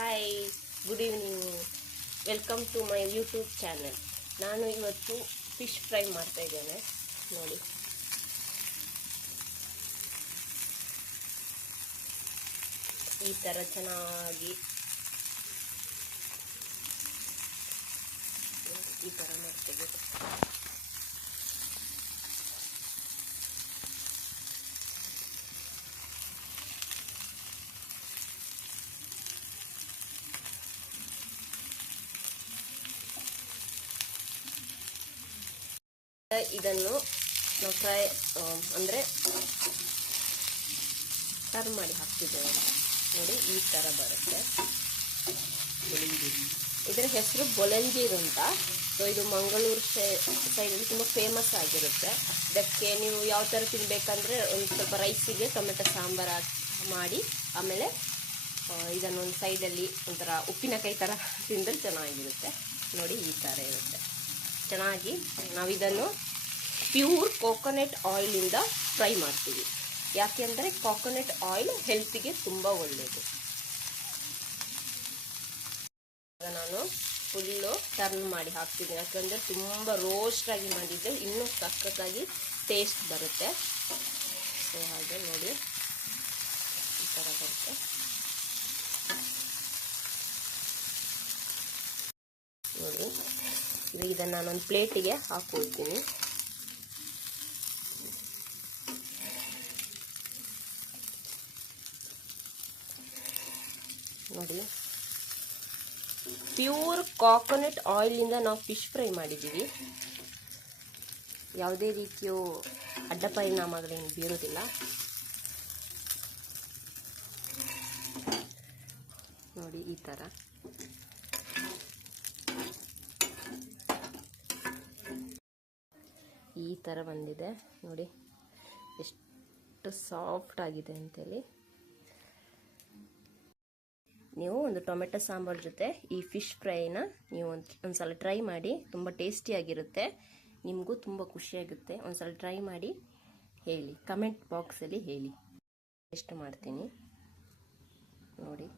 Hi, good evening. Welcome to my YouTube channel. ನಾನು ಇವತ್ತು fish fry ಮಾಡ್ತಾ ಇದ್ದೇನೆ. ನೋಡಿ, ಈ ಥರ ಚೆನ್ನಾಗಿ ಈ ಥರ ಮಾಡ್ತೇವೆ. ಇದನ್ನು ನಾವು ಫ್ರೈ ಅಂದರೆ ಟರ್ನ್ ಮಾಡಿ ಹಾಕ್ತಿದ್ದೇವೆ. ನೋಡಿ, ಈ ಥರ ಬರುತ್ತೆ. ಇದರ ಹೆಸರು ಬೊಲಂಜೀರ್ ಅಂತ. ಸೊ ಇದು ಮಂಗಳೂರು ಸೈಡಲ್ಲಿ ತುಂಬ ಫೇಮಸ್ ಆಗಿರುತ್ತೆ. ಇದಕ್ಕೆ ನೀವು ಯಾವ ಥರ ತಿನ್ನಬೇಕಂದ್ರೆ ಒಂದು ಸ್ವಲ್ಪ ರೈಸಿಗೆ ಟೊಮೆಟೊ ಸಾಂಬಾರು ಮಾಡಿ ಆಮೇಲೆ ಇದನ್ನೊಂದು ಸೈಡಲ್ಲಿ ಒಂಥರ ಉಪ್ಪಿನಕಾಯಿ ಥರ ತಿಂದರೆ ಚೆನ್ನಾಗಿರುತ್ತೆ. ನೋಡಿ, ಈ ಥರ ಇರುತ್ತೆ. ಚೆನ್ನಾಗಿ ನಾವಿದನ್ನು ಪ್ಯೂರ್ ಕೋಕೋನಟ್ ಆಯಿಲಿಂದ ಫ್ರೈ ಮಾಡ್ತೀವಿ. ಯಾಕೆಂದರೆ ಕೋಕೋನಟ್ ಆಯಿಲ್ ಹೆಲ್ತಿಗೆ ತುಂಬ ಒಳ್ಳೆಯದು. ನಾನು ಫುಲ್ಲು ಟರ್ನ್ ಮಾಡಿ ಹಾಕ್ತಿದ್ದೀನಿ. ಯಾಕಂದರೆ ತುಂಬ ರೋಸ್ಟಾಗಿ ಮಾಡಿದ್ದರೆ ಇನ್ನೂ ಸಖತ್ತಾಗಿ ಟೇಸ್ಟ್ ಬರುತ್ತೆ. ಸೊ ಹಾಗೆ ನೋಡಿ, ಈ ಥರ ಬರುತ್ತೆ. ನೋಡಿ, ಇದನ್ನು ನಾನೊಂದು ಪ್ಲೇಟಿಗೆ ಹಾಕ್ಕೊಳ್ತೀನಿ. ನೋಡಿ, ಪ್ಯೂರ್ ಕೋಕೋನಟ್ ಆಯಿಲಿಂದ ನಾವು ಫಿಶ್ ಫ್ರೈ ಮಾಡಿದ್ದೀವಿ. ಯಾವುದೇ ರೀತಿಯ ಅಡ್ಡ ಪರಿಣಾಮಗಳೇನು ಬೀರೋದಿಲ್ಲ. ನೋಡಿ, ಈ ಥರ ಬಂದಿದೆ. ನೋಡಿ ಎಷ್ಟು ಸಾಫ್ಟ್ ಆಗಿದೆ ಅಂತೇಳಿ. ನೀವು ಒಂದು ಟೊಮೆಟೊ ಸಾಂಬಾರ್ ಜೊತೆ ಈ ಫಿಶ್ ಫ್ರೈನ ನೀವು ಒಂದ್ಸಲ ಟ್ರೈ ಮಾಡಿ. ತುಂಬ ಟೇಸ್ಟಿಯಾಗಿರುತ್ತೆ. ನಿಮಗೂ ತುಂಬ ಖುಷಿಯಾಗುತ್ತೆ. ಒಂದ್ಸಲ ಟ್ರೈ ಮಾಡಿ ಹೇಳಿ, ಕಮೆಂಟ್ ಬಾಕ್ಸಲ್ಲಿ ಹೇಳಿ. ಎಷ್ಟು ಮಾಡ್ತೀನಿ ನೋಡಿ.